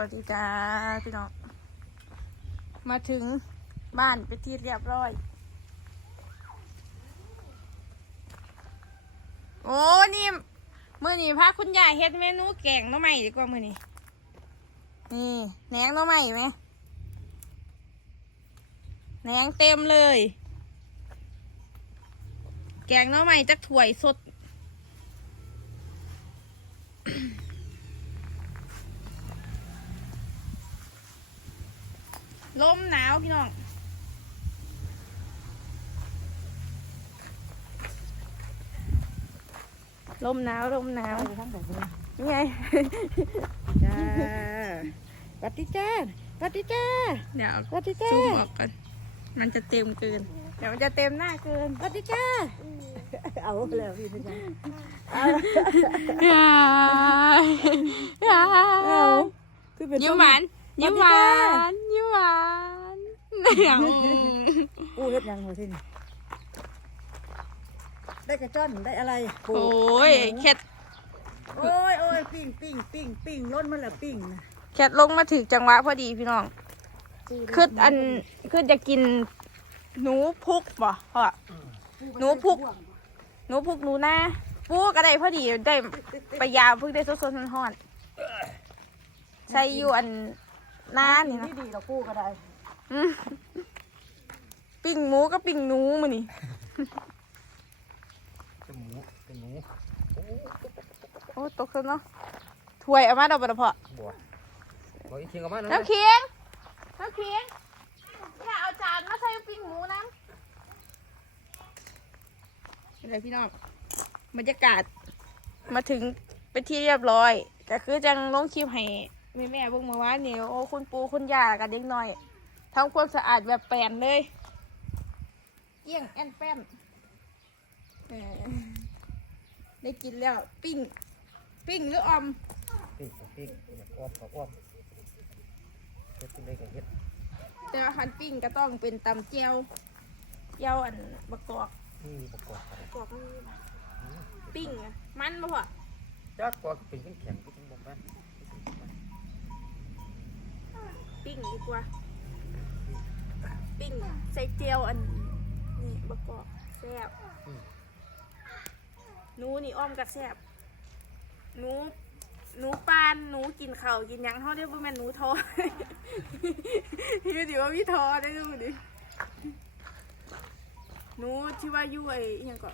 วัสดีจ้าพี่น้อง มาถึงบ้านเป็นที่เรียบร้อย โอ้นี่มือนี่พาคุณยายเฮ็ดเมนูแกงหน้อใหม่ดีกว่ามือนี่นี่แหนงหน้อใหม่ไหมแหนงเต็มเลย แกงหน้อใหม่จักถ้วยสด ลมหนาวพี่น้องลมหนาวลมหนาวนี่ไงจ้าสวัสดีจ้าสวัสดีจ้าเดี๋ยวสวัสดีจ้าซูมออกกันมันจะเต็มเกิน เดี๋ยวมันจะเต็มหน้าเกินสวัสดีจ้าเอาแล้วพี่นะจ๊ะยายยาเอายคือเป็นยิ้มหวาน ยิ้มหวานยิ้มหวานเดี๋ยวอู้เฮ็ดยังหัวที่นี่ได้กระจ้อนได้อะไรโอ้ยแคทโอ้ยโอ้ยปิ้งปิ้งปิ้งปิ้งล้นมันละปิ้งนะแคทลงมาถึงจังหวะพอดีพี่น้องคืออันคือจะกินหนูพุกบ่พ่อหนูพุกหนูพุกหนูหน้าปูก็ได้พอดีได้ไปยามพึ่งได้สดๆร้อนๆใส่อยู่อันห น้านี่นะดีดีเรากู้ก็ได้อืมปิ้งหมูก็ปิ้งหนูมานี่เป็นหมูเป็นหมูโอ้ตกซะเนาะถ้วยเอามาดอกบัวพอบัวบอกอีกทีกับมันนะน้ำเคียงน้ำเคียงอย่าเอาจานมาใส่ปิ้งหมูน้ำอะไรพี่น้องบรรยากาศมาถึงเป็นที่เรียบร้อยก็คือจังลงคลิปให้ แม่แม่ๆเบิ่งมาว่านี่โอ้คุณปูคุณย่ากับเด็กน้อยทำความสะอาดแบบแปลนเลยเกลี้ยงแอนแป้นเออได้กินแล้วปิ้ง ปิ้งหรือออมปิ้งปิ้งอยากอ้อมกับอ้อมเฮ็ดเป็นได้กับเฮ็ดแต่ว่าคันปิ้งก็ต้องเป็นตำเจียวเจียวอันบะกอกนี่มีประกอบกันกอกนี่ปิ้งอะมันบ่พอจักกว่าเป็นแข็งๆก็ต้องบอกแม่น ปิ้งดีกว่า ปิ้งใส่เจียวอันนี่บะกอกแซ่บหนูนี่อ้อมกับแซ่บหนูหนูปานหนูกินข้าวกินหยังเขาเรียกว่าแม่นหนูทอ อยู่ดิว่าพี่ทอได้ดูดิหนูที่ว่าอยู่ไอ้อิหยังก็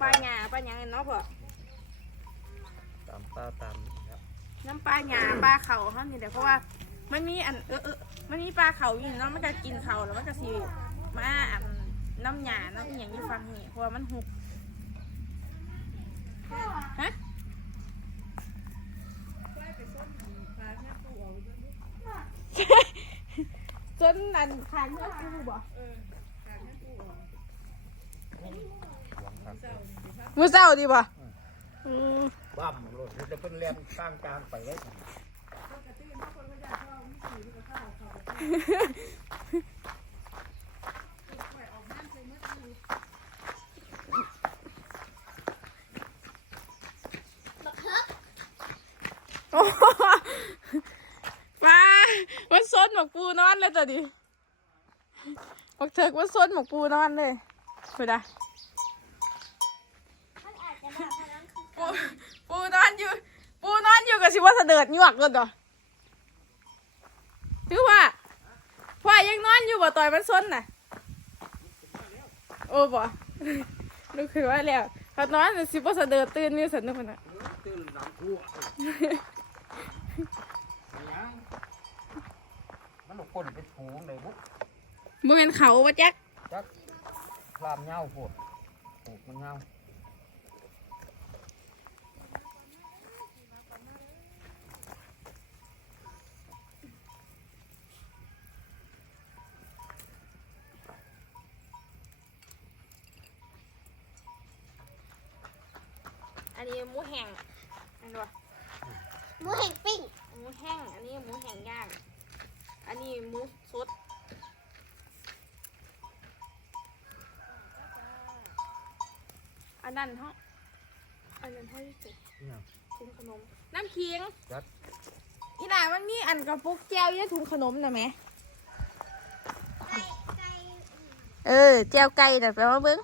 ปลาหยาปลาหยังเนาะพ่อ ตามตาตามครับน้ำปลาหยาปลาเขาเขานี่แหละเพราะว่า มันมีอันเออเออมันมีปลาเขาอยู่เนาะมันก็กินเขาแล้วมันก็สิมาอันน้ำหยาน้ำอหย่างนี้ฟังนี่เพราะว่ามันหุบฮะจนนันขางเนื้อกูบ่มือเศร้าดีบ่อืมบ้ามรถจะเป็นเลี้ยนข้างกลางไปไว้ โอ้โห ปลามันซนหมกปูนอนเลยตัวดิบอกเถิกมันซนหมกปูนอนเลยไปได้ปูปูนอนอยู่ ปูนอนอยู่กับสิว่าเสด็จหยวกกันต่อถือว่า ว่ายังนอนอยู่บ่ต่อยมันซนน่ะ โอ้บ่นึกคือว่าแล้วเขานอนสิว่าเสด็จตื่นนี่สันนึกมันน่ะตื่นน้ำทั่วมันหนุกคนเป็นถูงเลยบุ๊กบ่เป็นเขาบ่แจ๊กจักความเงาโพดปลูกมันเงา นนี้หมูแห้งอันนี้วะหมูแห่งปิ้งหมูแห้ง อันนี้หมูแห้งย่าง อันนี้หมูสดอันนั้นเฮาอันนั้นเฮาที่เจ็ดเนี่ยคุ้มขนม น้ำเคียงจัดอีหน่ามันมีอันกระปุกแก้วอยี่ในถุงขนมนะแหม่ไก่ไก่เออแก้วไก่แต่แปลว่าเบิ้ง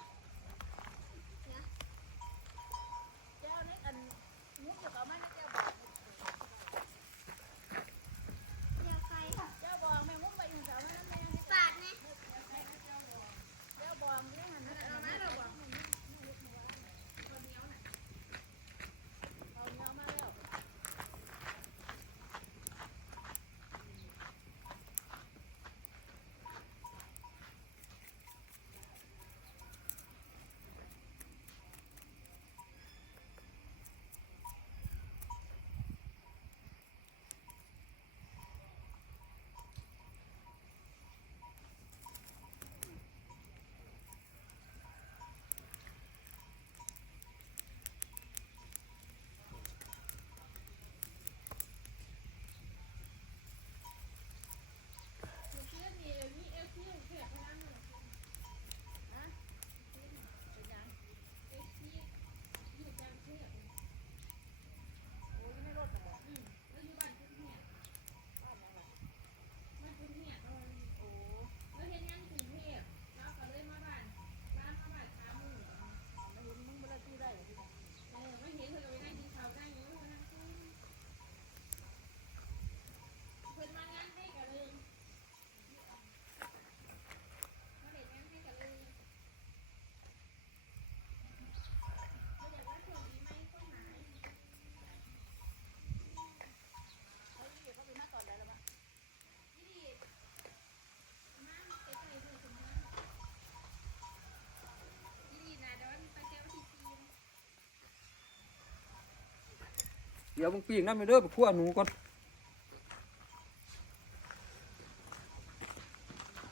ดี๋ยวมึงปีกน้ำไปเด้อไปคั่วหนูก่อน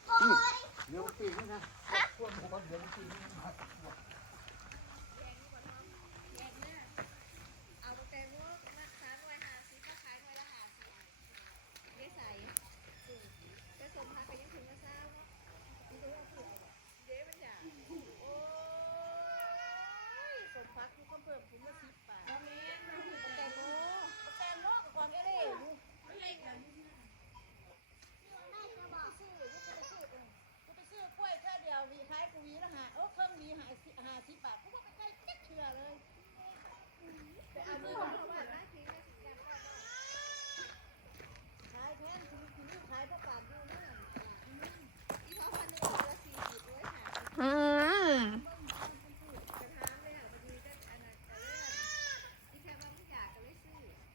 โอ้ยเดี๋ยวมึงปีกนี่นะคั่วหนูก่อนเดี๋ยวมึงปีกนี่นะ แม่จะบอกชื่อลูกจะไปชื่อเอง กูไปซื้อกล้วยแค่เดียววีขายกูวีละหาเออเครื่องวีหาสิหาสิบบาทกูก็ไปใกล้เจ็ดเชือเลยไปเอามือมาขายแทนทีทีนี้ขายเพราะปากดูเนี่ย อืม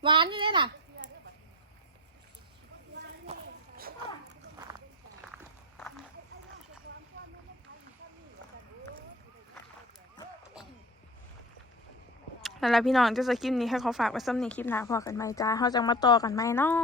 หวา นอยู่เลยน่ะแล้วพี่น้องจะสคลิปนี้ให้เขาฝากไว้ซ้ำในคลิปหน้าพอกันไหมจ้าเขาจะมาต่อกันไหมเนาะ